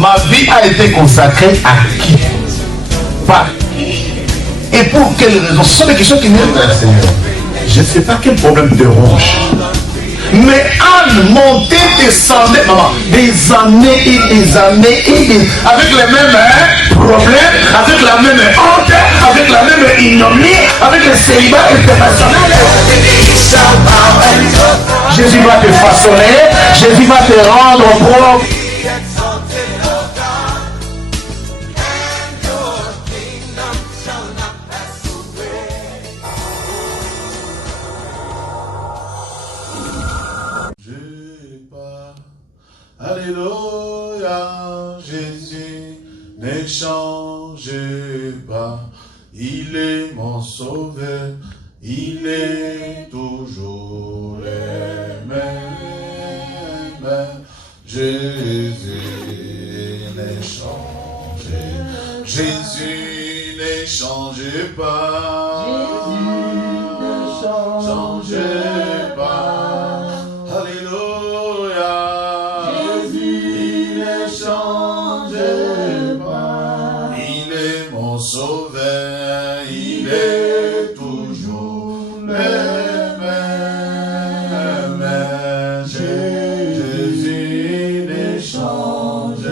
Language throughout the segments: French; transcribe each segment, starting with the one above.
ma vie a été consacrée à qui? Par qui? Et pour quelle raison? Ce sont des questions qui viennent vers le Seigneur. Je ne sais pas quel problème te ronge. Mais Anne montait, descendait, maman, des années et des années et des... avec les mêmes problèmes, avec la même honte, avec la même ignominie, avec le célibat international. Jésus va te façonner, Jésus va te rendre propre. Alléluia, Jésus ne change pas, il est mon sauveur, il est toujours le même. Jésus ne change, Jésus ne change pas, change pas, alléluia. Il est mon sauveur, il est toujours le même. Jésus ne change,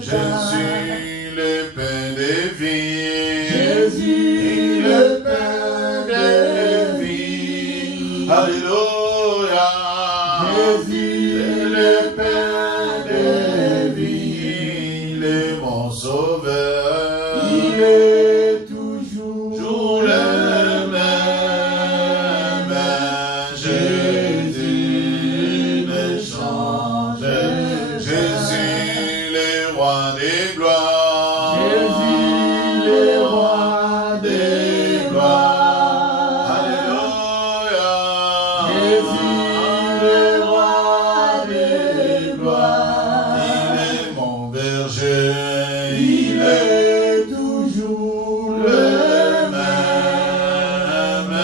Jésus le pain de vie, Jésus le pain de vie, alléluia. Jésus le pain de vie, il est mon sauveur, il est toujours le même. Jésus ne change, Jésus le roi des gloires, Jésus le roi des gloires, alléluia. Jésus le roi des gloires, il est mon berger, il est toujours le même.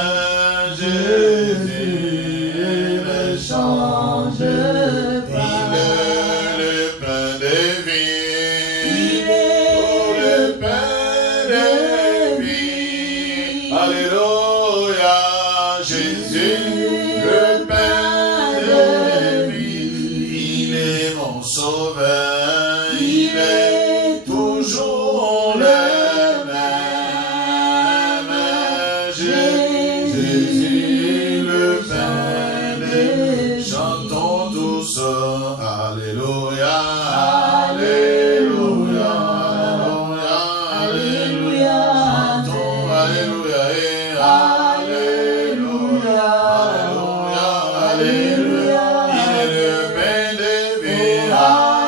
Jésus ne change pas, il est le pain de vie, il est le pain de vie, alléluia. Jésus le pain de vie, il est mon sauveur, il est toujours le même. Jésus le pain de vie, chantons tous, alléluia, alléluia, alléluia, chantons alléluia, alléluia, alléluia, il est le pain de vie,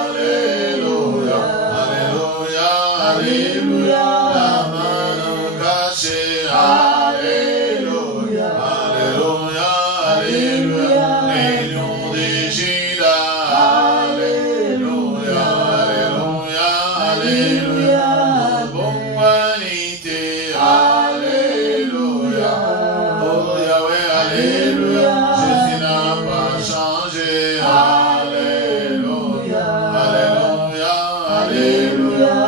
alléluia, alléluia, alléluia, la main cachée, alléluia, alléluia, alléluia, les lions des Juda, alléluia, alléluia, alléluia, bonne vanité, alléluia, oh Yahweh, alléluia, Jésus n'a pas changé, alléluia, alléluia, alléluia,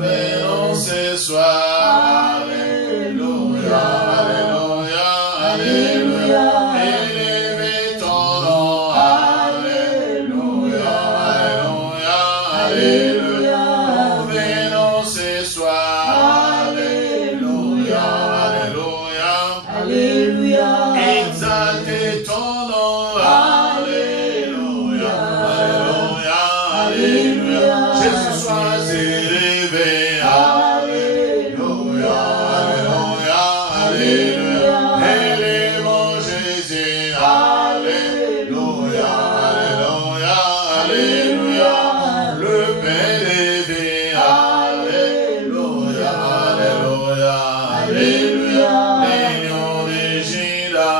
venons ce soir, alléluia, alléluia, alléluia, élevez ton nom, alléluia, alléluia, alléluia, venons ce soir, alléluia, alléluia, exaltez ton nom, alléluia, alléluia, alléluia, Jésus soit élevé, alléluia, alléluia, alléluia, élevons Jésus, alléluia, alléluia, alléluia, le pain de vie, alléluia, alléluia, alléluia, les lions des Juda,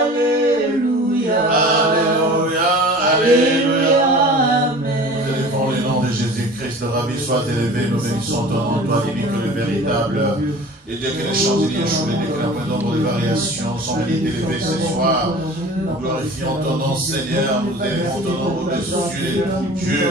alléluia, alléluia, alléluia, amen. Nous élevons le nom de Jésus-Christ, le Rabbi soit élevé, nous bénissons ton nom, toi, l'unique, le véritable. Les dieux que les chants, les Yeshua, les dieux que la pleine nombre de variations sont bénis, élevés ce soir. Nous glorifions ton nom, Seigneur. Nous élevons ton nom au-dessus de tout Dieu.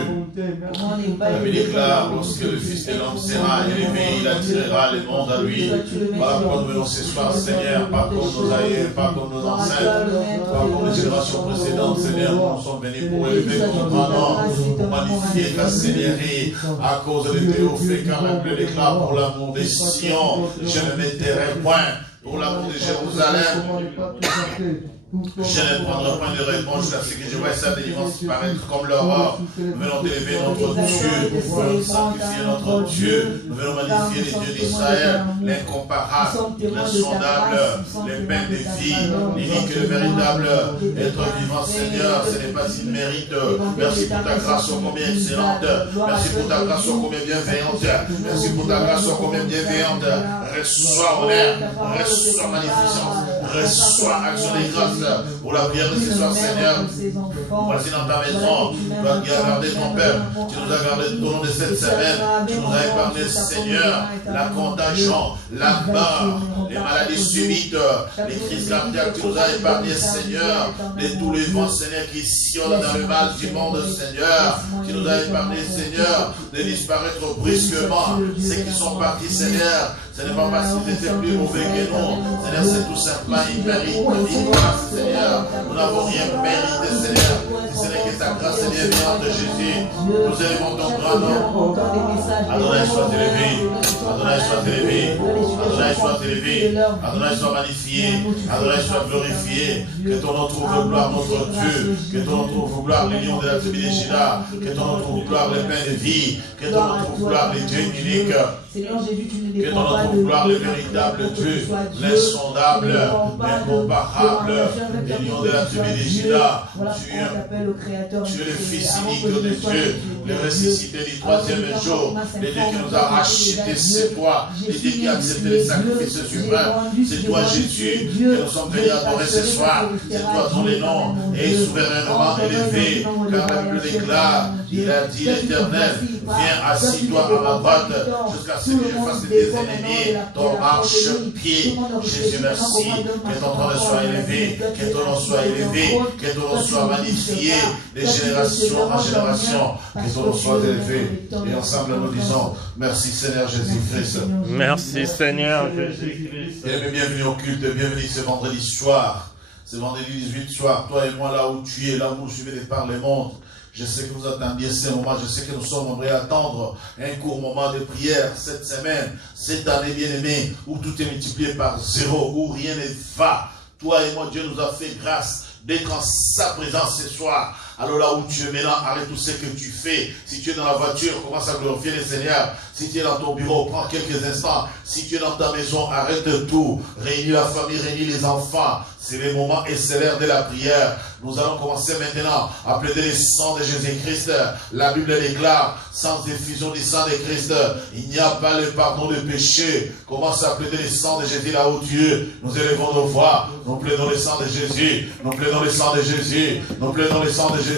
La Bible déclare, lorsque le Fils de l'homme sera élevé, il attirera les mondes à lui. Voilà pourquoi nous venons ce soir, Seigneur, pas comme nos aïeux, pas comme nos ancêtres, pas comme les générations précédentes, Seigneur. Nous sommes venus pour élever ton grand nom, pour magnifier ta Seigneurie à cause de tes hauts faits, car la Bible déclare pour l'amour des Sion, je ne m'éteindrai point. Pour l'amour de Jérusalem, je ne prendrai point de réponse à ce que je vois sa délivrance paraître comme l'aurore. Nous venons élever notre Dieu, nous venons sanctifier notre Dieu, nous venons magnifier les dieux d'Israël, l'incomparable, l'insondable, les pains de vie, l'unique et le véritable. Être vivant, Seigneur, ce n'est pas une mérite. Merci pour ta grâce ô combien excellente. Merci pour ta grâce ô combien bienveillante. Merci pour ta grâce ô combien bienveillante. Reçois honneur, reçois magnificence, reçois action de grâce. Pour la prière de ce soir, Seigneur, voici dans ta maison, tu as gardé ton peuple, tu nous as gardé tout au long de cette semaine, tu nous as épargné, Seigneur, la contagion, la mort, les maladies subites, les crises cardiaques, tu nous as épargné, Seigneur, de tous les vents, Seigneur, qui sillonnent dans le mal du monde, Seigneur, tu nous as épargné, Seigneur, de disparaître brusquement, ceux qui sont partis, Seigneur. Ce n'est pas parce qu'ils étaient plus mauvais que nous. Seigneur, c'est tout simplement une mérite, une grâce, Seigneur. Nous n'avons rien mérité, Seigneur. Si ce n'est que ta grâce, Seigneur, venant de Jésus. Nous élevons ton grand nom. Adonai soit élevé. Adonai soit élevé. Adonai soit élevé. Adonai soit magnifié. Adonai soit glorifié. Que ton nom trouve gloire, notre Dieu. Que ton nom trouve gloire, les lions de la tribu de Juda. Que ton nom trouve gloire, les pains de vie. Que ton nom trouve gloire, les dieux uniques. Seigneur Jésus, tu ne que ton nom trouve gloire, le véritable Dieu, l'insondable, l'incomparable, les lions de la tribu de Juda. Tu es le Fils unique de Dieu, le ressuscité du troisième jour, le Dieu qui nous a rachetés, c'est toi, le Dieu qui a accepté les sacrifices humains, c'est toi Jésus, que nous sommes venus adorer ce soir, c'est toi dont le nom est souverainement élevé, car la Bible déclare, il a dit l'Éternel, viens assis-toi à ma droite, jusqu'à ce que je fasse de tes ennemis ton marche-pied. Jésus, merci, que ton nom soit élevé, que ton nom soit élevé, que ton nom soit magnifié de génération en génération, que ton nom soit élevé. Et ensemble nous disons, merci Seigneur Jésus-Christ. Merci Seigneur Jésus-Christ. Et bienvenue au culte, bienvenue ce vendredi soir. Ce vendredi 18 soir, toi et moi là où tu es, là où vous suivez les par le monde. Je sais que vous attendiez ce moment, je sais que nous sommes en train d'attendre un court moment de prière cette semaine, cette année bien-aimée, où tout est multiplié par zéro, où rien ne va. Toi et moi, Dieu nous a fait grâce d'être en sa présence ce soir. Alors là où tu es maintenant, arrête tout ce que tu fais. Si tu es dans la voiture, commence à glorifier le Seigneur. Si tu es dans ton bureau, prends quelques instants. Si tu es dans ta maison, arrête tout. Réunis la famille, réunis les enfants. C'est le moment et c'est l'heure de la prière. Nous allons commencer maintenant à plaider le sang de Jésus-Christ. La Bible déclare, sans effusion du sang de Christ, il n'y a pas le pardon de péché. Commence à plaider le sang de Jésus là où tu es. Nous élevons nos voix. Nous plaidons le sang de Jésus. Nous plaidons le sang de Jésus. Nous plaidons le sang de Jésus.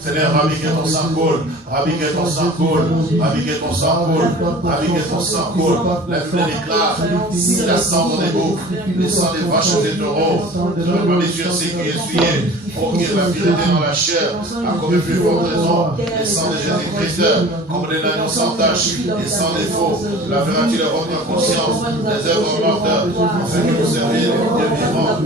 Seigneur, ravis que ton sang coule. Ravis que ton sang coule. Ravis que ton sang coule. Ravis que ton sang coule. La Bible déclare, si la sang des boucs, le sang des vaches et des taureaux, je ne veux pas les yeux, c'est qui est essuyé. Pour qu'il y ait la vérité dans la chair, à comme plus forte raison, le sang de Jésus-Christ, comme de l'agneau sans tache et sans défaut, lavera-t-il votre conscience des œuvres mortes, afin que vous serviez les Dieu vivants.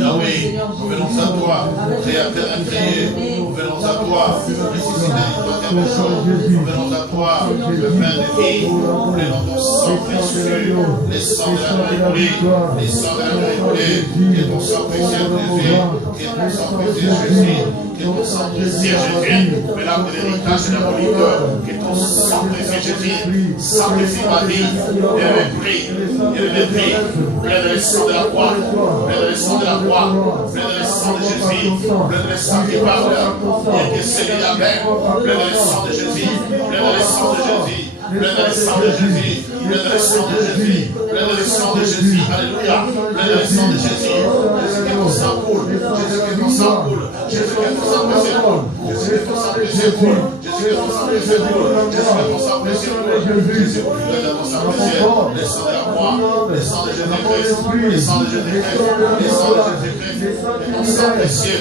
Yahweh, nous venons à toi, créateur impréé, nous venons à toi, ressuscité du troisième jour, nous venons à toi, le pain de vie, nous prenons ton sang précieux, les sangs de la écoulée, les sangs de la écoulée, et ton sang précieux de vie. Que ton sang précieux Jésus, que ton sang précieux Jésus, mélange de l'héritage diabolique, que ton sang précieux Jésus sanctifie ma vie, et le mépris, plein de le sang de la croix, plein de le sang de la croix, plein de le sang de Jésus, plein de le sang qui parle, et que celui-là même, plein de le sang de Jésus, plein de le sang de Jésus. Plein de le sang de Jésus, plein de le sang de Jésus, plein de le sang de Jésus, alléluia, plein de le sang de Jésus, Jésus que ton sang coule, Jésus que ton sang coule, Jésus que ton sang précieux coule, Jésus que ton sang précieux coule, Jésus Jésus que ton sang précieux coule. Je sais que ton sang précieux coule. Jésus, que ton sang précieux. Le sang de la croix. Le sang de Jésus-Christ. Le sang de Jésus-Christ. Le sang de Jésus-Christ. Ton sang précieux.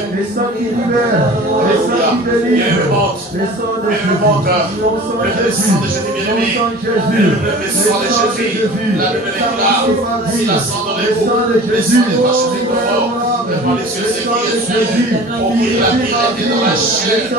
Alléluia. Viens me montre. Viens me montre. Le sang de Jésus bien-aimé. Le sang de Jésus. La Bible déclare. Si la sang de l'époux. Le sang n'est pas Jésus comme devant les cieux, c'est qui est Jésus. Pour qui la piété dans la chair.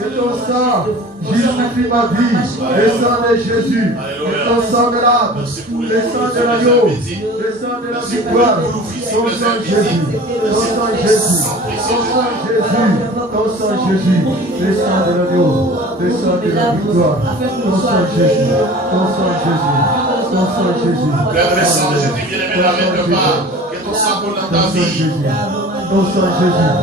C'est ton sang, justifie ma vie, le sang de Jésus, c'est ton sang de l'âme, le sang de l'agneau, le sang de la victoire, ton sang Jésus, ton sang Jésus, ton sang Jésus, ton sang Jésus, le sang de l'agneau, le sang de la victoire, ton sang Jésus, ton sang Jésus, ton sang Jésus. Le sang de Jésus, bien-aimé, n'arrête pas, que ton sang coule dans ta vie. Ton sang Jésus.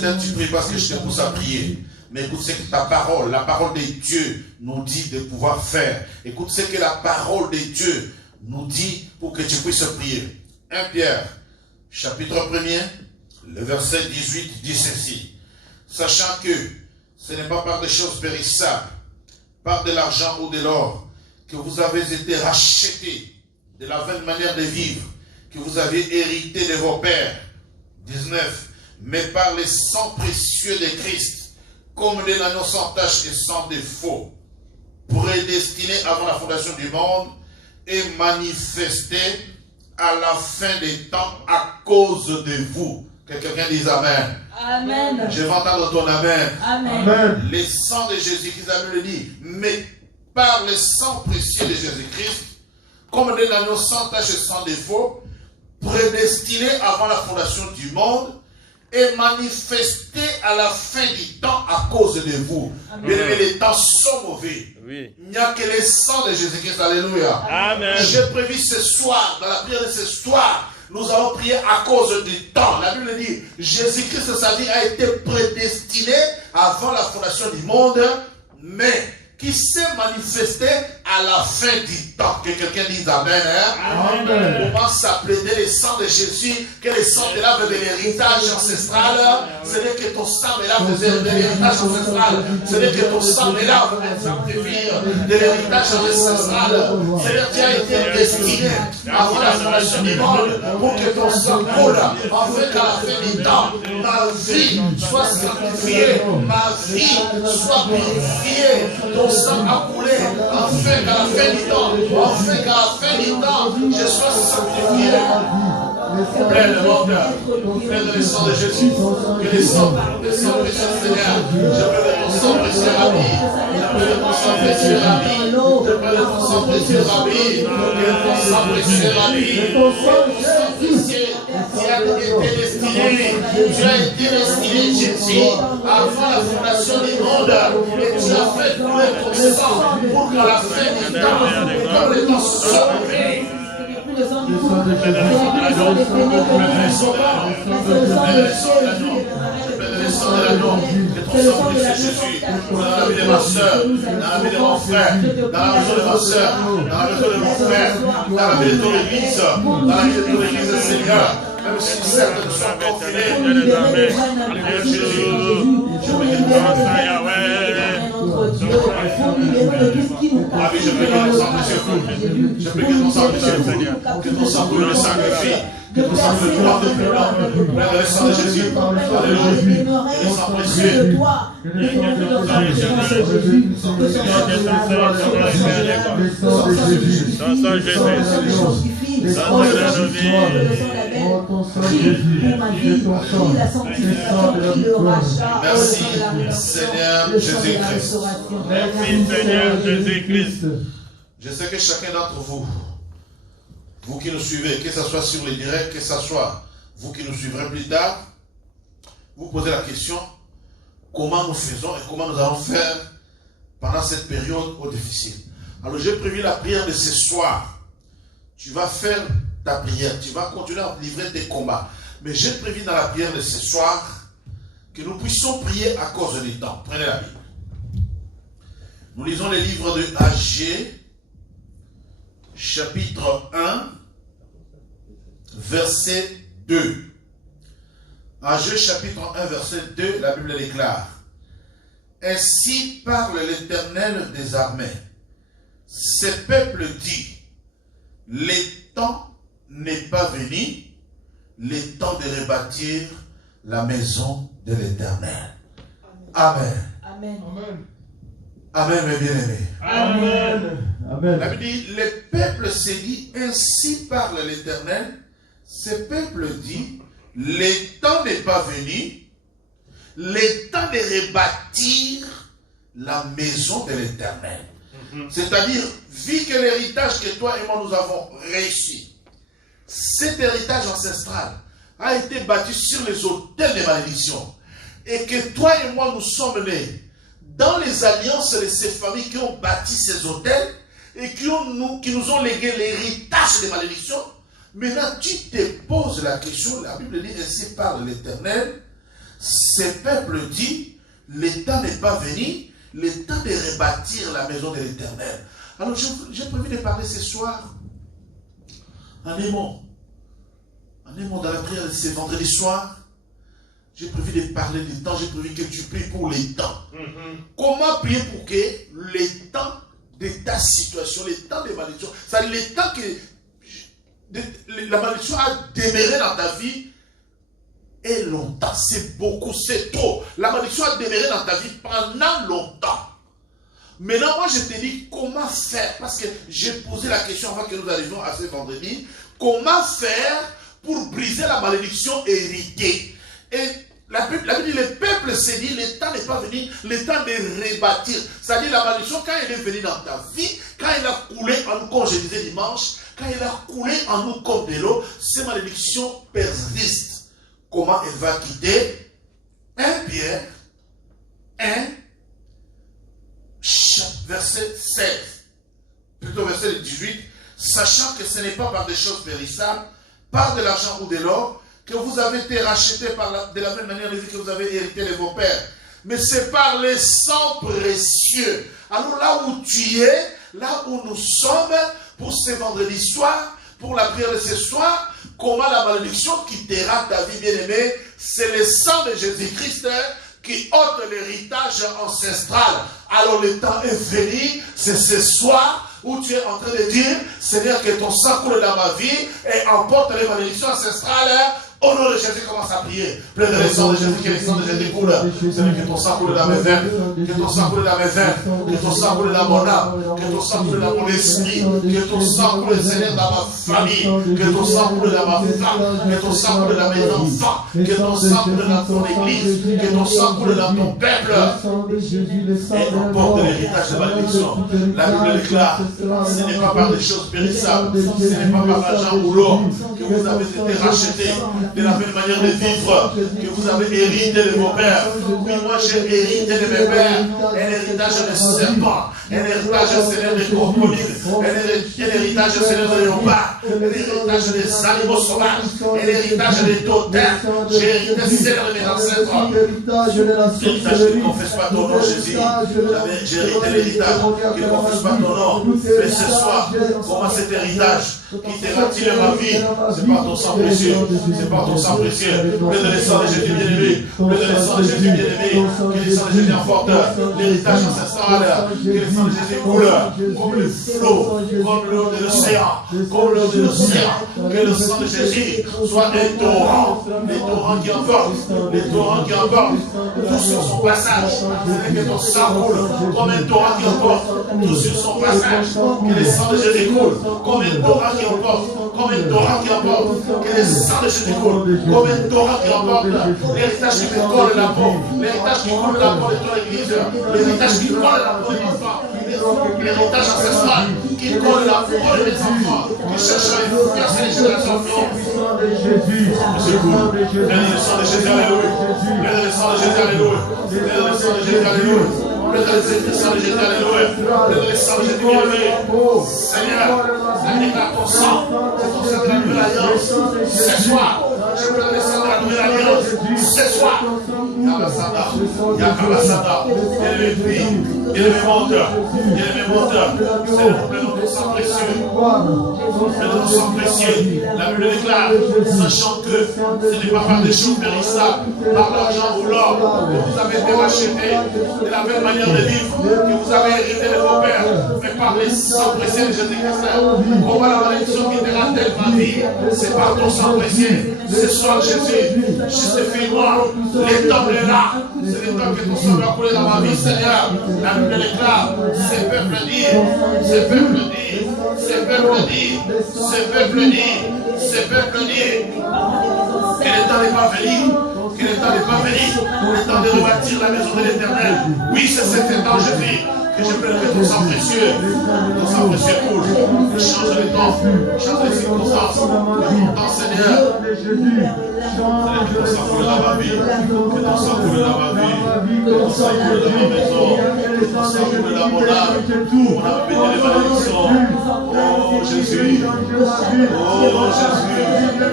Peut-être tu pries parce que je te pousse à prier. Mais écoute ce que ta parole, la parole de Dieu nous dit de pouvoir faire. Écoute ce que la parole de Dieu nous dit pour que tu puisses prier. 1 Pierre, chapitre 1er, le verset 18 dit ceci. Sachant que ce n'est pas par des choses périssables, par de l'argent ou de l'or, que vous avez été rachetés de la vaine manière de vivre, que vous avez hérité de vos pères. 19. Mais par le sang précieux de Christ, comme de l'agneau sans tache et sans défaut, prédestiné avant la fondation du monde et manifesté à la fin des temps à cause de vous. Que quelqu'un dise Amen. Amen. Je vais entendre ton Amen. Amen. Le sang de Jésus-Christ, la Bible le dit, mais par le sang précieux de Jésus-Christ, comme de l'agneau sans tache et sans défaut, prédestiné avant la fondation du monde, est manifesté à la fin du temps à cause de vous. Bien aimé, les temps sont mauvais. Oui. Il n'y a que le sang de Jésus-Christ. Alléluia. Amen. J'ai prévu ce soir, dans la prière de ce soir, nous allons prier à cause du temps. La Bible dit, Jésus-Christ, sa vie a été prédestiné avant la fondation du monde, mais qui s'est manifesté à la fin du temps. Que quelqu'un dise Amen. Hein? Amen. On commence à plaider le sang de Jésus, que le sang de l'âme de l'héritage ancestral. Ce n'est que ton sang de l'âme de l'héritage ancestral. Ce n'est que ton sang de l'âme de l'héritage ancestral. C'est-à-dire que tu as été destiné avant la fondation du monde pour que ton sang coule, afin qu'à la fin du temps, ma vie soit sanctifiée, ma vie soit purifiée. Ton sang a coulé, afin qu'à la fin du temps, je sois sanctifié. Plein de mon cœur, plein de le sang de Jésus, que le sang précieux Seigneur, je peux de ton sang précieux Rabbi, je peux de ton sang précieux Rabbi, je peux de ton sang précieux Rabbi, que ton sang précieux Rabbi, tu as été destiné, Jésus, avant la fondation du monde, et tu as fait couler ton sang pour qu'à la fin du temps, comme les temps sauvés, Le sang du sang de Jésus, le sang des pénés que nous sauvons, c'est le sang de Jésus. le sang de l'agneau, que ton sang précieux Jésus, dans la vie de ma soeur, dans la vie de mon frère, dans la maison de ma soeur, dans la maison de mon frère, dans la vie de ton église, dans la vie de ton église, Seigneur, même si certaines sont confinées, Alléluia Jésus, je prie que ton sang ah oui, je prie que ton sang précieux coule, je prie que ton sang précieux coule, que ton sang coule me sacrifie, que ton sang me porte depuis l'homme, Père, le sang de Jésus, Alléluia, le sang précieux, merci Seigneur Jésus-Christ. Merci Seigneur Jésus-Christ. Je sais que chacun d'entre vous, vous qui nous suivez, que ce soit sur les directs, que ce soit vous qui nous suivrez plus tard, vous posez la question, comment nous faisons et comment nous allons faire pendant cette période difficile. Alors j'ai prévu la prière de ce soir. Tu vas faire ta prière. Tu vas continuer à livrer tes combats. Mais j'ai prévu dans la prière de ce soir que nous puissions prier à cause du temps. Prenez la Bible. Nous lisons les livres de Agé, chapitre 1, verset 2. Agé, chapitre 1, verset 2, la Bible déclare: Ainsi parle l'Éternel des armées. Ce peuple dit, le temps n'est pas venu, le temps de rebâtir la maison de l'Éternel. Amen. Amen. Amen. Amen, mes bien-aimés. Amen. Amen. La Bible dit, le peuple se dit, ainsi parle l'Éternel. Ce peuple dit, le temps n'est pas venu, le temps de rebâtir la maison de l'Éternel. C'est-à-dire, vu que l'héritage que toi et moi nous avons réussi, cet héritage ancestral a été bâti sur les autels de malédiction, et que toi et moi nous sommes nés dans les alliances de ces familles qui ont bâti ces autels et qui nous ont légué l'héritage des malédictions. Maintenant, tu te poses la question, la Bible dit, ainsi parle l'Éternel, ce peuple dit, le temps n'est pas venu, le temps de rebâtir la maison de l'Éternel. Alors, j'ai prévu de parler ce soir en aimant dans la prière de ce vendredi soir. J'ai prévu de parler du temps, j'ai prévu que tu pries pour les temps. Comment prier pour que les temps de ta situation, les temps de malédiction, c'est les temps que la malédiction a demeuré dans ta vie et longtemps, c'est beaucoup, c'est trop. La malédiction a demeuré dans ta vie pendant longtemps. Maintenant, moi je te dis comment faire, parce que j'ai posé la question avant que nous arrivions à ce vendredi, comment faire pour briser la malédiction héritée. Et la Bible dit, le peuple s'est dit, le temps n'est pas venu, le temps de rebâtir. C'est-à-dire la malédiction, quand elle est venue dans ta vie, quand elle a coulé en nous, comme je disais dimanche, quand elle a coulé en nous comme de l'eau, ces malédictions persistent. Comment elle va quitter? 1 Pierre 1, verset 16, plutôt verset 18, sachant que ce n'est pas par des choses périssables, par de l'argent ou de l'or, que vous avez été rachetés de la même manière que vous avez hérité de vos pères. Mais c'est par les sang précieux. Alors là où tu es, là où nous sommes, pour ce vendredi soir, pour la prière de ce soir, comment la malédiction quittera ta vie bien-aimée, c'est le sang de Jésus-Christ qui ôte l'héritage ancestral. Alors le temps est venu, c'est ce soir où tu es en train de dire, Seigneur, que ton sang coule dans ma vie et emporte les malédictions ancestrales. Au nom de Jésus, commence à prier. Plein de le sang de Jésus, que le sang de Jésus coule. Seigneur, que ton sang coule dans mes veines. Que ton sang coule dans mes veines. Que ton sang coule dans mon âme. Que ton sang coule dans mon esprit. Que ton sang coule, Seigneur, dans ma famille. Que ton sang coule dans ma femme. Que ton sang coule dans mes enfants. Que ton sang coule dans ton église. Que ton sang coule dans ton peuple. Et emporte l'héritage de malédiction. La Bible déclare, ce n'est pas par des choses périssables. Ce n'est pas par l'argent ou l'or que vous avez été rachetés. De la même manière de vivre que vous avez hérité de vos pères. Oui, moi j'ai hérité de mes pères un héritage de serpents, un héritage Seigneur de crocodiles, un héritage Seigneur de léopards, un héritage des animaux sauvages, un héritage des totems. J'ai hérité Seigneur de mes ancêtres. L'héritage qui ne confesse pas ton nom, Jésus. J'ai hérité l'héritage qui ne confesse pas ton nom. Mais ce soir, comment cet héritage quittera-t-il ma vie? C'est par ton sang précieux. C'est par ton sang précieux. Plein de le sang de Jésus bien-aimé. Plein de le sang de Jésus bien-aimé. Que le sang de Jésus emporte l'héritage ancestral. Que le sang de Jésus coule comme le flot, comme l'eau de l'océan. Comme l'eau de l'océan. Que le sang de Jésus soit un torrent. Les torrents qui emportent. Les torrents qui emportent. Tout sur son passage. C'est que ton sang coule comme un torrent qui emporte. Tout sur son passage. Que le sang de Jésus coule comme un torrent qui emporte. Comme un torrent qui emporte. Que le sang de Jésus coule comme un torrent qui emporte. L'héritage qui me colle la peau. L'héritage qui colle la peau de ton église. L'héritage qui colle la peau de mes enfants. L'héritage ancestral qui colle la peau de mes enfants. Qui cherche à casser les générations. C'est cool. Bénis le sang de Jésus, alléluia. Bénis le sang de Jésus, alléluia. Bénis le sang de Jésus, alléluia. Bénis le sang de Jésus, alléluia. Bénis le sang de Jésus, alléluia. Seigneur, déclare ton sang. C'est ton sang de la nouvelle alliance. Ce soir, je peux le sang de la nouvelle alliance. Ce soir, Yakabasada, Yakabasada, élevé prix, élevé monteur, c'est le nom de ton sang précieux. Le nom de ton sang précieux. La Bible déclare, sachant que ce n'est pas par des choses périssables, par l'argent ou l'or, que vous avez été rachetés, de la même manière de vivre que vous avez hérité de vos pères, mais par les sangs précieux de Jésus-Christ. Comment la malédiction qui te rappelle ma vie, c'est par ton sang précieux. Ce soir, Jésus, justifie-moi. L'étang est là. C'est l'étang que ton sang va couler dans ma vie, Seigneur. La Bible déclare, ces peuples disent, ces peuples disent, ces peuples disent, ces peuples disent, ces peuples disent, que le temps n'est pas venu, que le temps n'est pas venu, le temps de rebâtir la maison de l'Éternel. Oui, c'est cet temps, Jésus, que je peux ton sang précieux coule, change les temps, change les circonstances, le temps, Seigneur. Que ton sang coule dans ma vie, que ton sang coule dans ma vie, que ton sang coule dans ma maison, que ton sang coule dans mon âme, on a béni les malédictions. Oh Jésus, oh Jésus, oh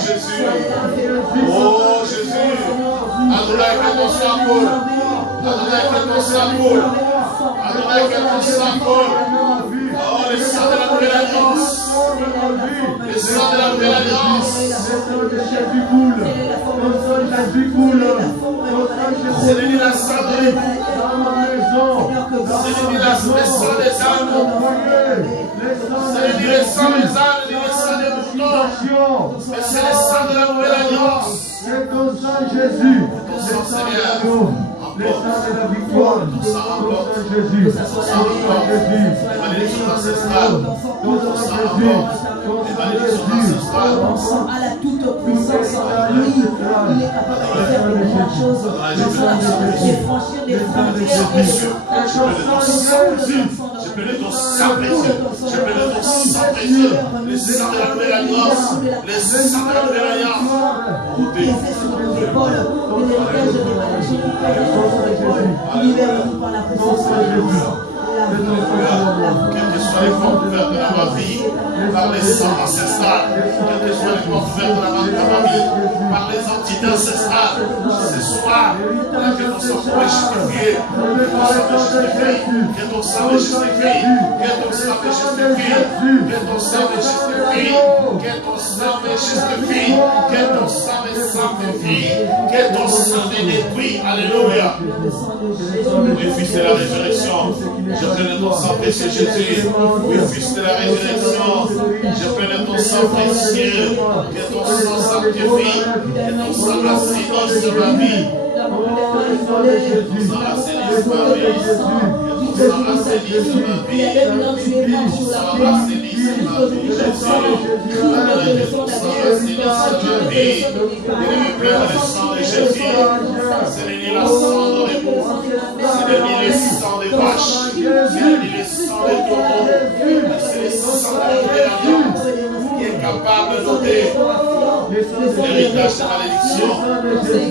Jésus, oh Jésus, Adonai, que ton sang coule, Adonai, que ton sang coule, Adonai, que ton sang coule. Oh, le sang de la nouvelle alliance, le sang de la nouvelle alliance. C'est lui la sang de l'époux. C'est lui le sang des âmes. C'est lui le sang des âmes, le sang des moutons. Mais c'est le sang de la nouvelle alliance. C'est ton sang Jésus. Ton sang Seigneur. Le sang de la victoire. Ton sang encore. Jésus. Ton sang encore. Les malédictions ancestrales. Ton sang encore. Les malédictions ancestrales. Ton sang a la toute puissance en lui. Il est capable de faire de grandes choses. Ton sang de franchir des frontières. Je peux le ton sang précieux. Je peux le ton sang précieux. Le sang de la nouvelle alliance. Le sang de la nouvelle alliance. Posez sur nos épaules. Et l'héritage des malédictions qui pèsent sur nos épaules. Libère-nous par la puissance de Jésus. Quelles que soient les portes ouvertes de ma vie, par les sangs ancestrales, quelles que soient les portes ouvertes de ma vie, par les entités ancestrales, ce soir, que ton sang soit justifié, que ton sang me justifie, que ton sang me justifie, que ton sang me justifie, que ton sang me justifie, que ton sang me sanctifie, que ton sang me détruit. Alléluia. Oui, fils de la résurrection, je prie ton sang précieux Jésus. Oui, fils de la résurrection, je prie ton sang précieux. Que ton sang sanctifie, que ton sang assainisse ma vie. Que ton sang assainisse ma vie. Que ton sang assainisse ma vie. Que ton sang assainisse ma vie. Que ton sang assainisse ma vie. Et le cœur du sang de Jésus. C'est le sang de l'époux. C'est le sang des vaches. C'est le sang des taureaux. C'est le sang de la alliance qui est capable de noter l'héritage de malédiction.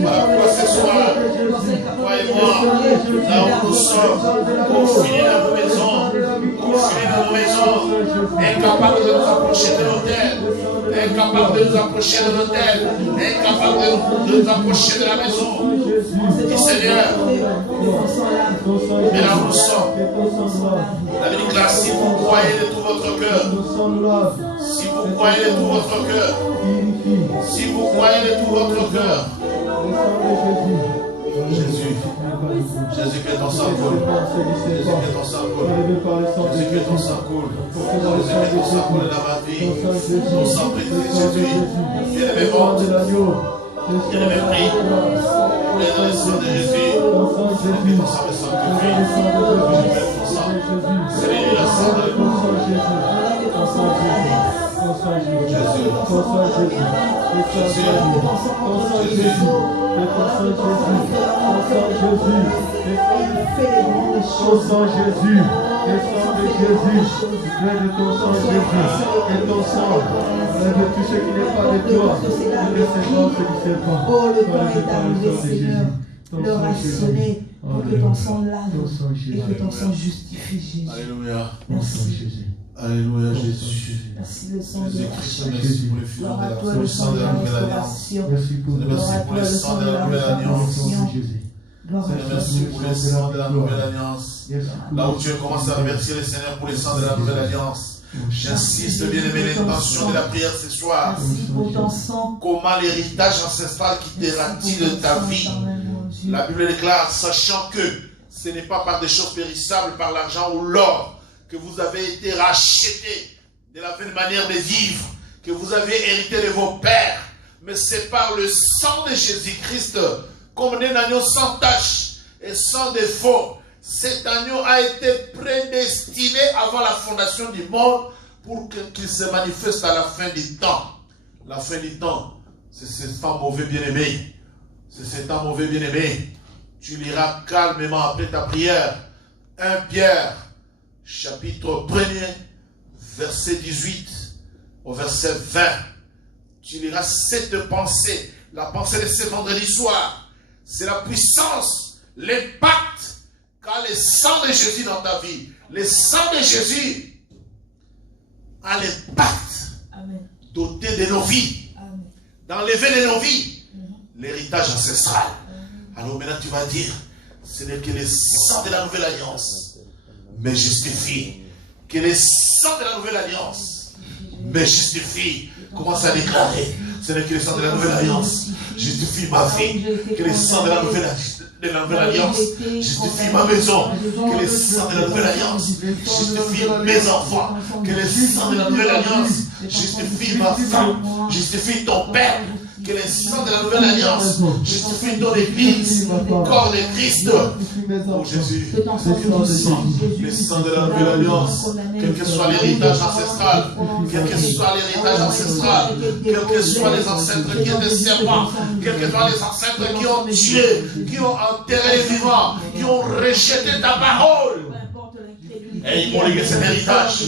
Voilà pourquoi ce soir, toi et moi, là où nous sommes, confinés dans nos maisons, incapables de nous approcher de l'autel, incapables de nous approcher de l'autel, incapables de nous approcher de la maison. Dis Seigneur, et là où nous sommes, la Bible déclare, si vous croyez de tout votre cœur, si vous croyez de tout votre cœur, si vous croyez de tout votre cœur, Jésus, que ton sang coule, Jésus, que ton sang coule, Jésus, que ton sang coule, Jésus, que ton sang coule dans ma vie, ton sang précieux, Jésus, qu'il y ait mes ventes, qu'il y ait mes prix, mais dans le sang de Jésus, que ton sang me sanctifie, que je mette ton sang, c'est le sang de L'heure a sonné pour que ton sang lave et que ton sang justifie Jésus. Alléluia. Merci. Alléluia Jésus. Merci le sang de Jésus-Christ, la merci pour le futur gloire de à la toi, le sang de la nouvelle alliance. restauration. Merci pour Merci pour le sang de la nouvelle alliance. Gloire à toi, Merci pour le sang de la nouvelle alliance. Là où tu commences à remercier le Seigneur pour le sang de la nouvelle alliance. J'insiste, bien-aimé, l'intention de la prière ce soir. merci pour ton sang. Comment l'héritage ancestral quittera-t-il de ta vie? La Bible déclare, sachant que ce n'est pas par des choses périssables, par l'argent ou l'or, que vous avez été rachetés de la même manière des ivres, que vous avez hérité de vos pères, mais c'est par le sang de Jésus-Christ, comme un agneau sans tache et sans défaut. Cet agneau a été prédestiné avant la fondation du monde pour qu'il se manifeste à la fin du temps. La fin du temps, c'est ce temps mauvais bien-aimé. C'est ce temps mauvais bien-aimé. Tu liras calmement après ta prière 1 Pierre, chapitre 1er, verset 18 au verset 20. Tu liras cette pensée, la pensée de ce vendredi soir. C'est la puissance, l'impact qu'a le sang de Jésus dans ta vie. Le sang de Jésus a l'impact doté de nos vies, d'enlever de nos vies l'héritage ancestral. Alors maintenant tu vas dire, ce n'est que le sang de la nouvelle alliance me justifie. Que le sang de la nouvelle alliance me justifie. Commence à déclarer, ce n'est que le sang de la nouvelle alliance justifie ma vie. Que le sang de la nouvelle alliance justifie ma maison. Que le sang de la nouvelle alliance justifie mes enfants. Que le sang de la nouvelle alliance justifie ma femme, justifie ton père. Que le sang de la nouvelle alliance justifie ton église, corps de Christ. Oh Jésus, le sang de la nouvelle alliance, quel que soit l'héritage ancestral, quel que soit l'héritage ancestral, quels que soient les ancêtres qui étaient servants, quels que soient les ancêtres qui ont tué, qui ont enterré les vivants, qui ont rejeté ta parole. Et ils vont léguer cet héritage.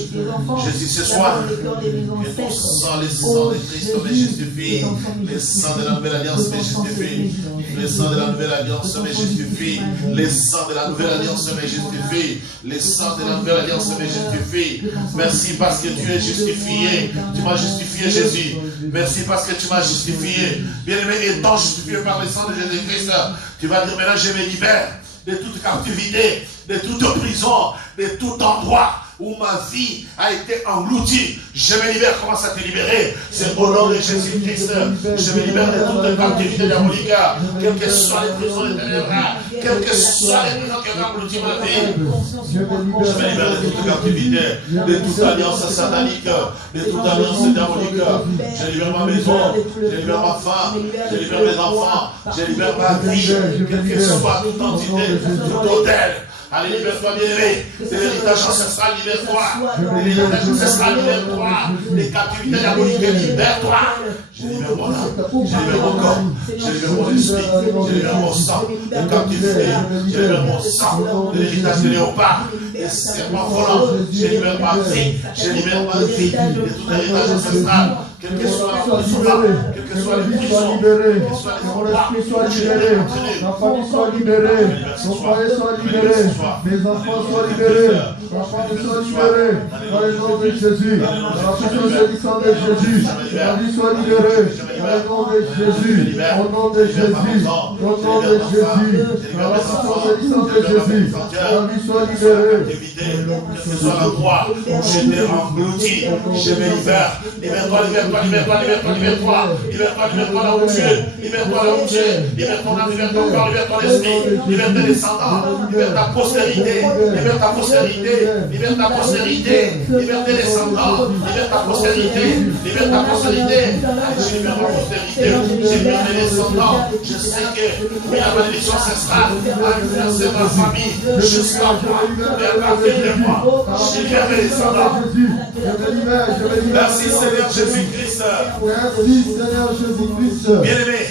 Jésus, ce soir, que ton sang, le sang de Christ me justifie. Le sang de la nouvelle alliance me justifie. Le sang de la nouvelle alliance me justifie. Le sang de la nouvelle alliance me justifie. Le sang de la nouvelle alliance me justifie. Merci parce que tu es justifié. Tu m'as justifié, Jésus. Merci parce que tu m'as justifié. Bien-aimé, étant justifié par le sang de Jésus-Christ, tu vas dire maintenant, je me libère de toute captivité, de toute prison, de tout endroit où ma vie a été engloutie. Je me libère, commence à te libérer. C'est au nom de Jésus-Christ. Je me libère de toute captivité diabolique, quelles que soient les prisons des ténèbres, quelles que soient les prisons qui ont englouti ma vie. Je me libère de toute captivité, de toute alliance satanique, de toute alliance diabolique. Je libère ma maison, je libère ma femme, je libère mes enfants, je libère ma vie, quelle que soit toute entité, tout hôtel. Allez, libère-toi, bien-aimé. C'est l'héritage ancestral, libère-toi. L'héritage ancestral, libère-toi. Les captivités diaboliques, libère-toi. Je libère mon âme, je libère mon corps, je libère mon esprit, je libère mon sang. Les captivités, je libère mon sang. De l'héritage de léopard, des serpents volants. Je libère ma vie, je libère ma vie. De tout l'héritage ancestral. Quel que soit la prison, quel que soit les prisons, quel que soit les endroits, ma famille soit libérée, mon foyer soit libéré, mes enfants soient libérés, ma famille soit libérée, dans le nom de Jésus, dans la puissance du sang de Jésus, ma vie soit libérée, dans le nom de Jésus, au nom de Jésus, au nom de Jésus, dans la puissance du sang de Jésus, ma vie soit libérée. Quel que soit l'endroit où j'étais englouti, je me libère. Libère-toi, libère-toi, libère-toi, libère-toi, libère-toi. Libère-toi, libère-toi là où tu es. Libère-toi là où tu es. Libère ton âme, libère ton corps, libère ton esprit. Libère tes descendants. Libère ta postérité. Libère ta postérité. Libère ta postérité. Libère tes descendants. Libère ta postérité. Libère ta postérité. Je libère ma postérité. Je libère mes descendants. Je sais que la malédiction ancestrale a influencé ma famille jusqu'à moi. Mais à partir de moi, je libère mes descendants. Merci Seigneur Jésus-Christ. Merci Seigneur Jésus-Christ. Bien-aimé,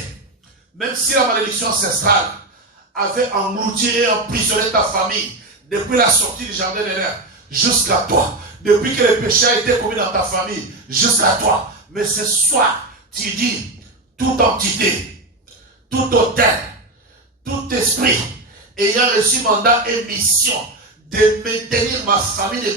même si la malédiction ancestrale avait englouti et emprisonné ta famille depuis la sortie du jardin d'Éden jusqu'à toi, depuis que le péché a été commis dans ta famille jusqu'à toi, mais ce soir, tu dis, toute entité, tout autel, tout esprit ayant reçu mandat et mission de maintenir ma famille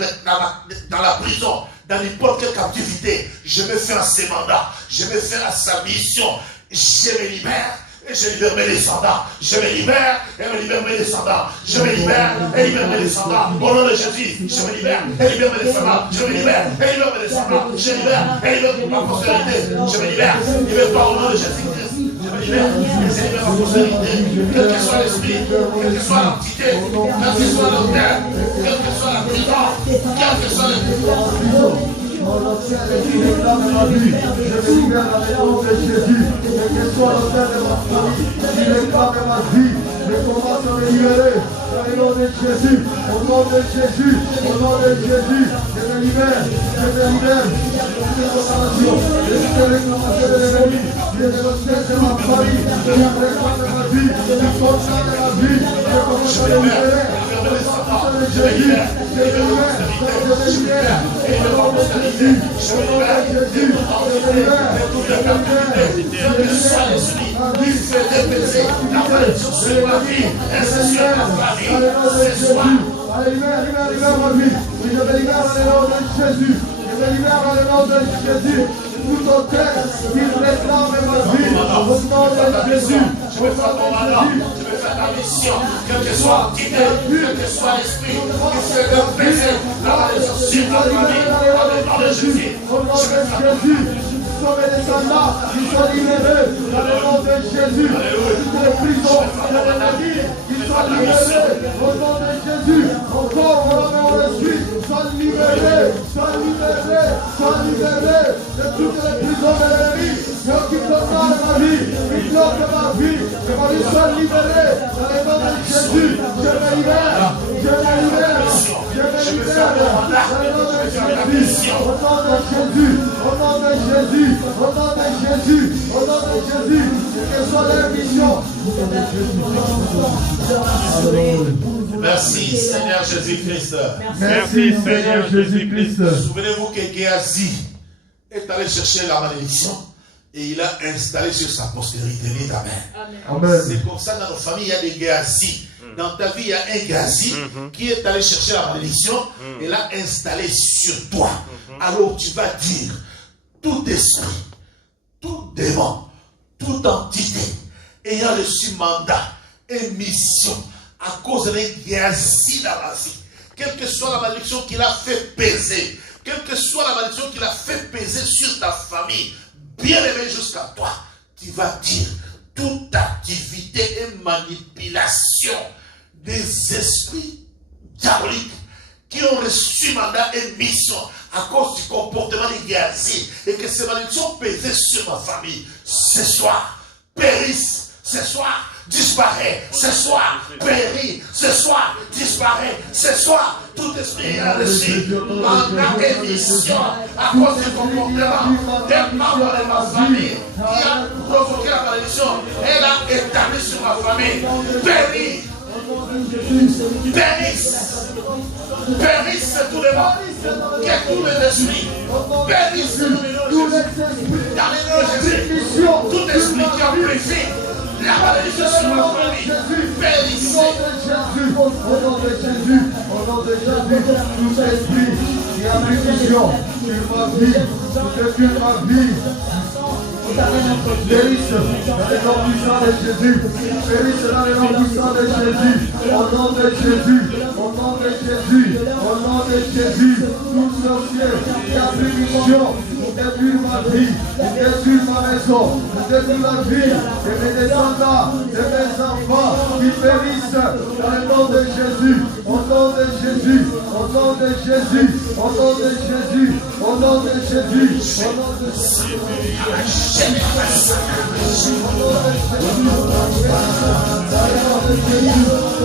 dans la prison, dans n'importe quelle captivité. Je me fais à ses mandats, je me fais à sa mission, je me libère. Et je libère mes descendants. Je me libère et me libère mes descendants. Je me libère et libère mes descendants. Au nom de Jésus, je me libère et libère mes descendants. Je me libère et libère mes descendants. Je me libère et libère ma postérité. Je me libère. Libère-toi au nom de Jésus-Christ. Je me libère et je libère ma postérité. Quel que soit l'esprit, quelle que soit l'entité, quel que soit l'auteur, quelle que soit la prison, quel que soit le Je réclame ma vie, je me libère dans le nom de Jésus. Quel que soit l'auteur de ma famille, je réclame ma vie, je commence à me libérer dans le nom de Jésus. Au nom de Jésus, au nom de Jésus, je me libère, je me libère. Je suis réclamation de l'ennemi, je me de ma famille, je réclame ma vie, je consacre ma vie, je commence à me libérer. Je me libère, je me libère, je me libère. Tout auteur qui réclame ma vie, au nom de Jésus, je vais faire ton mandat, je vais faire ta mission, quel que soit l'entité, quel que soit l'esprit, qui se fait baiser la malédiction sur ta famille, au nom de Jésus. Au nom de Jésus, nous sommes les descendants, nous sommes libérés dans le nom de Jésus. Toutes les prisons de l'ennemi, ils sont libérés au nom de Jésus. Encore, au nom de l'esprit, sont libérés, sont libérés, sont libérés de toutes les prisons de l'ennemi. Ceux qui condamnent ma vie, qui bloquent ma vie, que ma vie soit libérée dans le nom de Jésus. Je me libère, je me libère, je me libère dans le nom de Jésus. Au nom de Jésus, au nom de Jésus, au nom de Jésus, au nom de Jésus, que soit leur mission. Merci Seigneur Jésus-Christ. Merci Seigneur Jésus-Christ. Souvenez-vous que Géasi est allé chercher la malédiction et il a installé sur sa postérité. Amen. C'est comme ça dans nos familles, il y a des Géasi. Dans ta vie, il y a un Géasi qui est allé chercher la malédiction et l'a installé sur toi. Alors tu vas dire, tout esprit, tout démon, toute entité ayant reçu mandat et mission à cause d'un Géasi dans la vie, quelle que soit la malédiction qu'il a fait peser, quelle que soit la malédiction qu'il a fait peser sur ta famille, bien aimé jusqu'à toi, tu vas dire, toute activité et manipulation des esprits diaboliques qui ont reçu mandat et mission à cause du comportement des Géasi et que ces malédictions pesaient sur ma famille, ce soir, périssent, ce soir, disparaît, ce soir, périt, ce soir, disparaît, ce soir, tout esprit a reçu mandat et mission à cause du comportement d'un membre de ma famille qui a provoqué la malédiction, elle a établi sur ma famille, périt, périssent tous les morts, que tous les esprits périssent dans les noms de Jésus, tout esprit qui a purifié la malédiction sur ma famille, périssez. Au nom de Jésus, tout esprit qui a malédiction sur ma vie, sur ma vie, périsse dans le nom puissant de Jésus. Périsse dans le nom puissant de Jésus. Au nom de Jésus. Au nom de Jésus. Au nom de Jésus. Tout sorcier qui a pris mission pour détruire ma vie, pour détruire ma maison, pour détruire la vie de mes descendants, de mes enfants, qui périssent dans le nom de Jésus. Au nom de Jésus. Au nom de Jésus. Au nom de Jésus. Au nom de Jésus. Au nom de Jésus.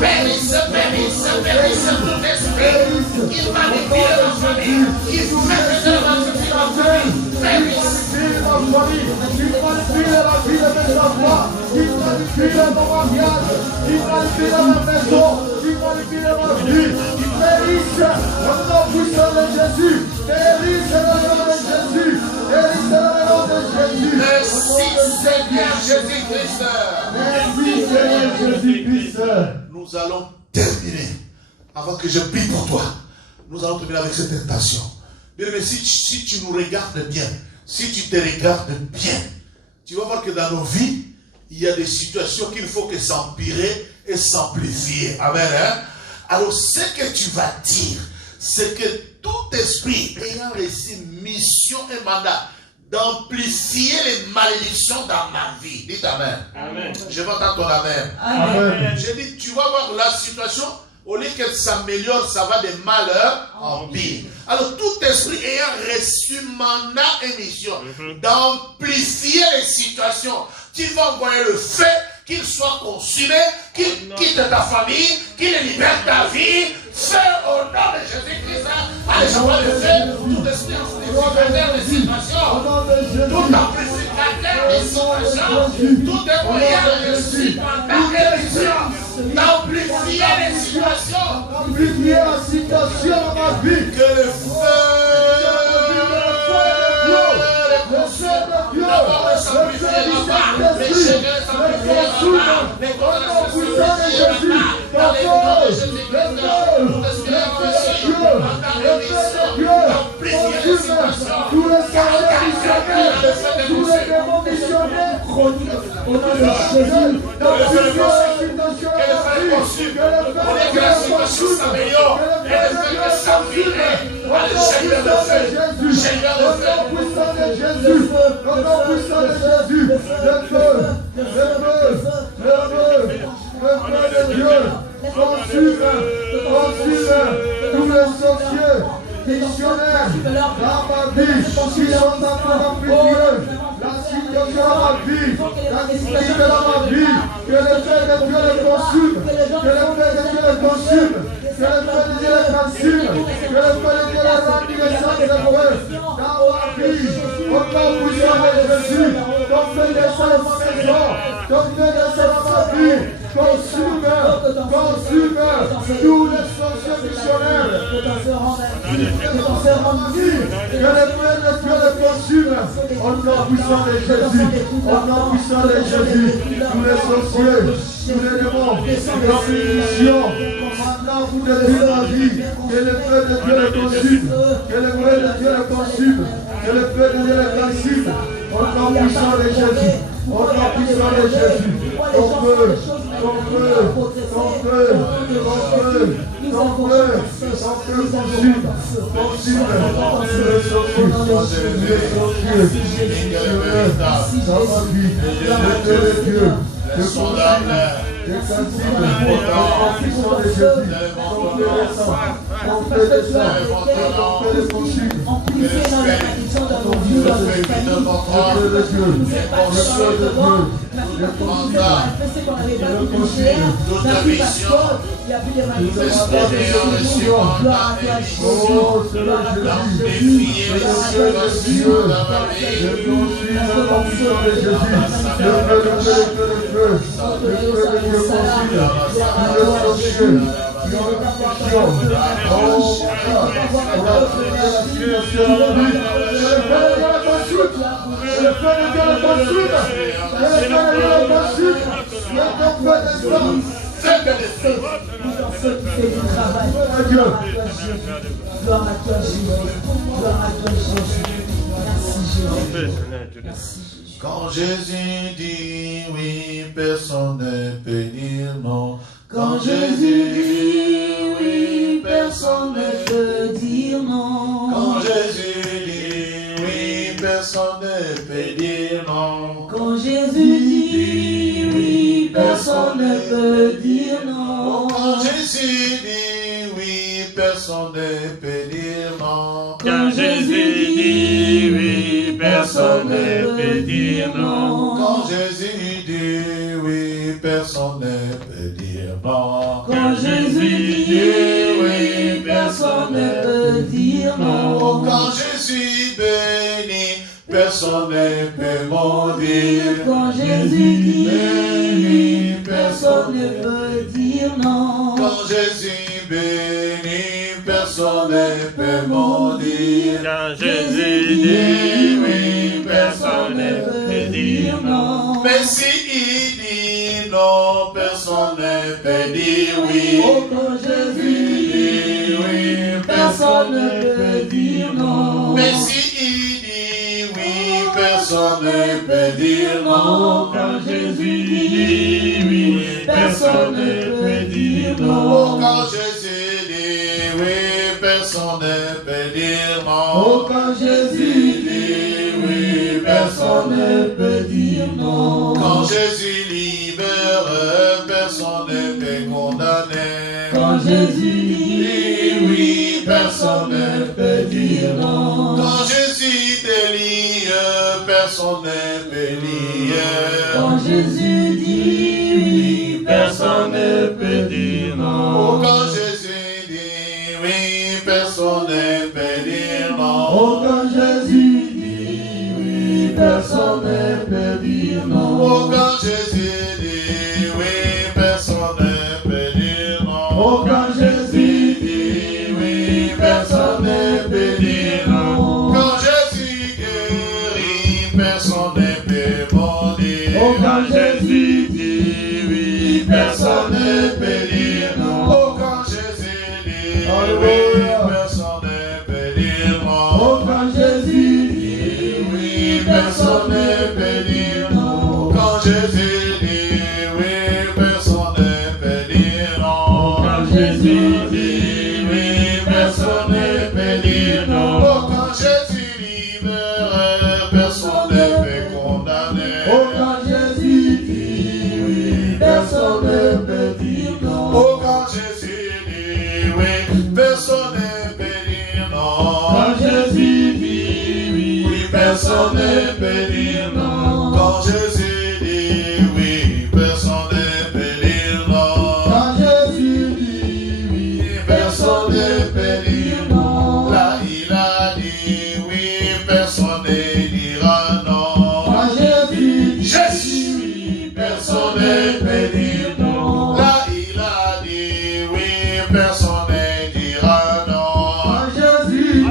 Périsse tout esprit qui manipule ma famille, qui fait de ma famille, périsse. Qui manipule la vie de mes enfants, qui manipule mon mariage, qui manipule ma maison, qui manipule ma vie, qui périsse au nom puissant de Jésus, périsse dans le nom de Jésus, périsse dans le nom de Jésus. Merci Seigneur Jésus-Christ. Merci Seigneur Jésus-Christ. Nous allons terminer avant que je prie pour toi, nous allons terminer avec cette intention. Bien, mais si tu nous regardes bien, si tu te regardes bien, tu vas voir que dans nos vies, il y a des situations qu'il faut que s'empirer et s'amplifier. Amen. Hein? Alors, ce que tu vas dire, c'est que tout esprit ayant reçu mission et mandat d'amplifier les malédictions dans ma vie. Dites Amen. Amen. Je vais entendre ton Amen. Amen. Je dis, tu vas voir la situation, au lieu qu'elle s'améliore, ça va de malheur en pire. Alors, tout esprit ayant reçu mandat et mission d'amplifier les situations, tu vas envoyer le feu, qu'il soit consumé, qu'il quitte ta famille, qu'il libère ta vie. Feu au nom de Jésus-Christ. Allez, j'envoie le feu. Tout esprit amplificateur des situations, tout amplificateur des situations, tout moyen reçu par l'élection, d'amplifier les situations, Amplifier la situation dans ma vie. que le feu d'abord le s'amplifier là-bas, les cheveux s'amplifier là-bas, les corps s'amplifier là-bas, dans les noms de Jésus-Christ, tout esprit reçu par l'élection, d'amplifier les situations, tous les missionnaires, tous les démons missionnaires, au nom de Jésus, que la situation s'améliore, et le fait que s'amplifier. Allez, Seigneur le feu, Seigneur le feu. au nom puissant de Jésus, au nom puissant de Jésus, le feu, le feu, le feu, le feu de Dieu, consume tous les sorciers, missionnaires, dans ma vie, qui sont en train d'amplifier la situation dans ma vie, l'activité dans ma vie, que le feu de Dieu les consume, que le feu de Dieu les consume, que le feu de Dieu les consume, que le feu de Dieu les rende les dans ma vie, au nom puissant de Jésus, ton feu descend dans ma maison, ton feu descend dans ma vie, consume tous les sorciers missionnaires, que le feu de Dieu les consume, au nom puissant de Jésus, au nom puissant de Jésus, tous les sorciers, tous les démons, les missions, maintenant vous détruisez la vie, que le feu de Dieu les consume, que le feu de Dieu les consume, que le feu de Dieu les consume, au nom puissant de Jésus, au nom puissant de Jésus, ton feu, ton feu, ton feu, ton feu, ton feu, consume, consume, les sorciers, dans ma vie, le feu de Dieu, le consume, les sensibles, au nom puissant de Jésus, ton feu descend, ton feu descend, ton feu les consume, Amplifier dans la malédiction de nos vies, dans nos familles. le feu de Dieu, le feu de Dieu, Merci parce que tu fais manifester qu'on avait battu le ciel. Merci parce qu'il y a plus de manifestations. Gloire à toi, Jésus. Gloire à toi, Jésus. Gloire à toi, Jésus. Ceux qui fait du travail. Gloire à toi, Jésus. Gloire à toi, Jésus. Merci, Jésus. Merci, Jésus. Quand Jésus dit oui, personne ne peut dire non. Quand Jésus dit oui, personne ne peut dire non. Quand Jésus dit oui, personne ne peut dire non. Quand Jésus dit oui, personne ne peut dire non. Quand Jésus dit oui, personne ne peut dire non. Quand Jésus dit oui, personne ne peut dire non. Quand Jésus dit oui, personne ne peut dire non. Quand Jésus dit oui, personne ne peut dire non. Quand Jésus bénit, personne ne peut maudire. Quand Jésus dit oui, personne ne peut dire non. Quand Jésus bénit, personne ne peut maudire. Quand Jésus dit oui, personne ne peut dire non. Mais si il dit non, personne ne peut dire oui. Quand Jésus personne ne peut dire non. Mais si il dit oui, personne ne peut dire non. Quand Jésus dit oui, personne ne peut dire non. Quand Jésus dit oui, personne ne peut dire non. Oh, quand Jésus dit oui, personne ne peut dire non. Quand Jésus libère, personne ne peut condamner. Quand Jésus dit Oui, personne ne peut dire non. Quand Jésus délie, personne ne peut lier. Quand Jésus dit oui, Personne ne peut dire non. Quand Jésus dit oui, personne ne peut dire non. Oh, quand Jésus dit oui, personne ne peut dire non. Quand Jésus dit oui, personne ne peut dire non. Oh, quand Jésus dit oui, personne ne peut dire non. Quand Jésus guérit, personne ne peut maudire. Oh, quand Jésus dit oui, personne ne peut dire non. Quand Jésus dit oui, Alléluia. personne ne peut dire non. Oh, quand Jésus dit oui, personne ne peut dire non. Quand Jésus dit oui, personne ne peut dire non. Quand Jésus dit oui, Personne ne peut dire non. Quand Jésus libère, personne ne peut condamner. Oh, quand Jésus dit oui, personne ne peut dire non. Quand Jésus dit oui, personne ne peut dire non. Quand Jésus dit oui, personne ne peut dire non. Quand Jésus dit oui, personne ne peut dire non. Quand Jésus dit oui, personne ne peut dire non. Là, il a dit oui, personne ne dira non. Quand Jésus dit Jésus, oui, personne ne peut dire non. là, il a dit oui, personne ne dira non. Quand Jésus dit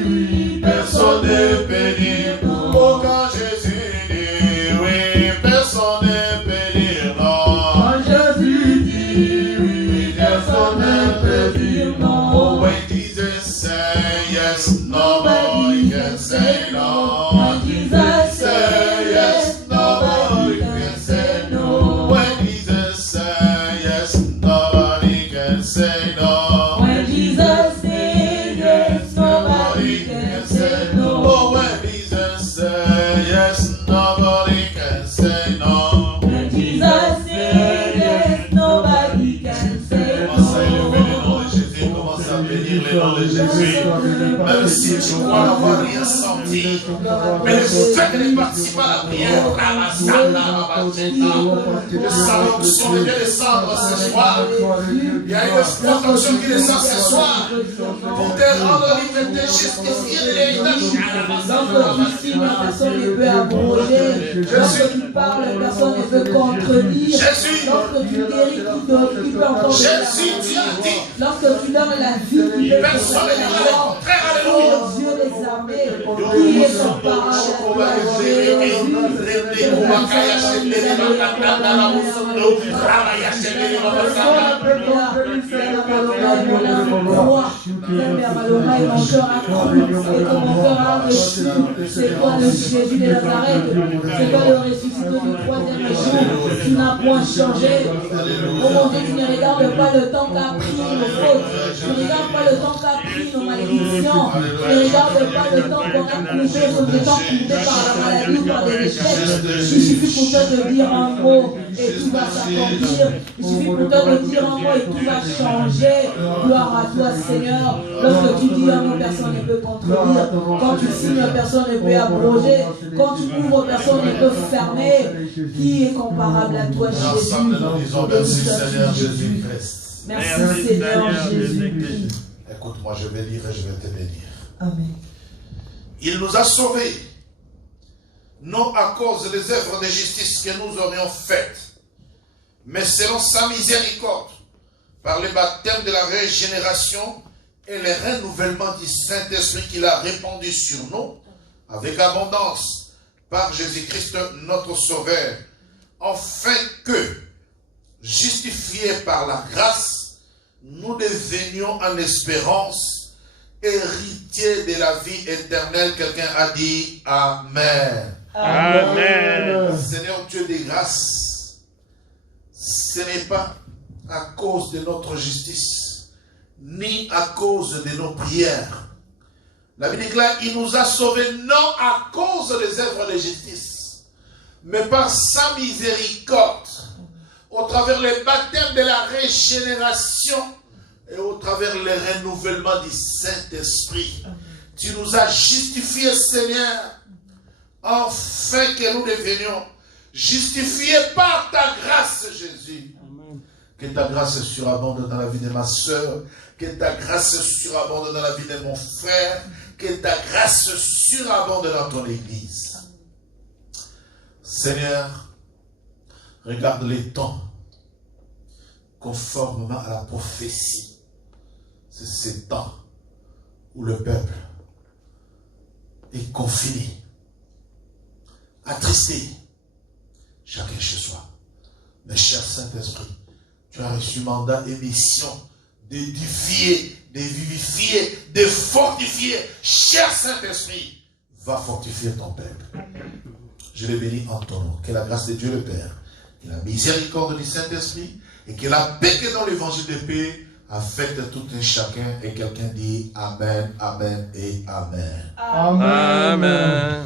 oui, personne ne peut dire non. Quand Jésus dit oui, personne ne peut dire non. Quand Jésus dit oui, personne ne peut dire non. When Jesus say yes, nobody can say no. When Jesus Say yes, nobody can say no. When Jesus say yes, nobody can say no. When Jesus says yes, nobody can say no. Oh, when Jesus say yes, nobody can say no. When Jesus says yes, nobody can say Commence à no. élever le nom de Jésus, commence à bénir le nom de Jésus. Même si tu crois n'avoir rien senti, mais le fait de participer à la prière, le salon sont de descendre ce soir. Il y a une protection qui descend ce soir pour te rendre libre, te justifier de l'héritage. Lorsque tu signes, personne ne peut abroger. Lorsque tu parles, personne ne peut contredire. Jésus, Lorsque tu guéris, qui peut encore Jésus, tu as dit, lorsque tu donnes la vie, qui peut personne ne dira le contraire, Oh alléluia. Dieu des armées, qui est comparable à toi, c'est toi le Jésus de Nazareth, c'est toi le ressuscité du troisième jour, tu n'as point changé. Oh mon Dieu, tu ne regardes pas le temps qu'a pris nos fautes, tu ne regardes pas le temps qu'a pris nos malédictions, tu ne regardes pas le temps qu'on a couvé, comme étant couvé par la maladie ou par des échecs. Il suffit pour toi de dire un mot et tout va s'accomplir. Il suffit pour toi de dire un mot et tout va changer. Gloire à toi, Seigneur. Lorsque tu dis un mot, personne ne peut contredire. Quand tu signes, personne ne peut abroger. Quand tu ouvres, personne ne peut fermer. Qui est comparable à toi, Jésus? Ensemble, nous disons merci Seigneur Jésus-Christ. Merci, Seigneur Jésus. Écoute-moi, je vais lire et je vais te bénir. Amen. Il nous a sauvés, non à cause des œuvres de justice que nous aurions faites, mais selon sa miséricorde, par le baptême de la régénération et le renouvellement du Saint-Esprit qu'il a répandu sur nous, avec abondance, par Jésus-Christ notre Sauveur, afin que, justifiés par la grâce, nous devenions en espérance héritiers de la vie éternelle. Quelqu'un a dit Amen. Amen. Seigneur Dieu des grâces, ce n'est pas à cause de notre justice, ni à cause de nos prières. La Bible déclare, il nous a sauvés non à cause des œuvres de justice, mais par sa miséricorde, au travers le baptême de la régénération et au travers le renouvellement du Saint-Esprit. Tu nous as justifiés, Seigneur, afin que nous devenions justifiés par ta grâce, Jésus. Amen. Que ta grâce surabonde dans la vie de ma soeur, que ta grâce surabonde dans la vie de mon frère, que ta grâce surabonde dans ton Église. Seigneur, regarde les temps conformément à la prophétie. C'est ces temps où le peuple est confiné, attristé, chacun chez soi. Mais cher Saint-Esprit, tu as reçu mandat et mission d'édifier, de vivifier, de fortifier. Cher Saint-Esprit, va fortifier ton peuple. Je le bénis en ton nom. Que la grâce de Dieu le Père, que la miséricorde du Saint-Esprit et que la paix qui est dans l'évangile de paix affecte tout un chacun. Et quelqu'un dit Amen, Amen et Amen. Amen. Amen.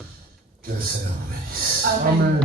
Que le Seigneur vous bénisse. Amen.